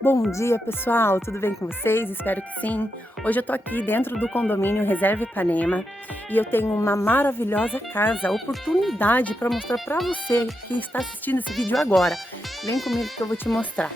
Bom dia, pessoal. Tudo bem com vocês? Espero que sim. Hoje eu tô aqui dentro do condomínio Reserva Ipanema e eu tenho uma maravilhosa casa, oportunidade para mostrar para você que está assistindo esse vídeo agora. Vem comigo que eu vou te mostrar.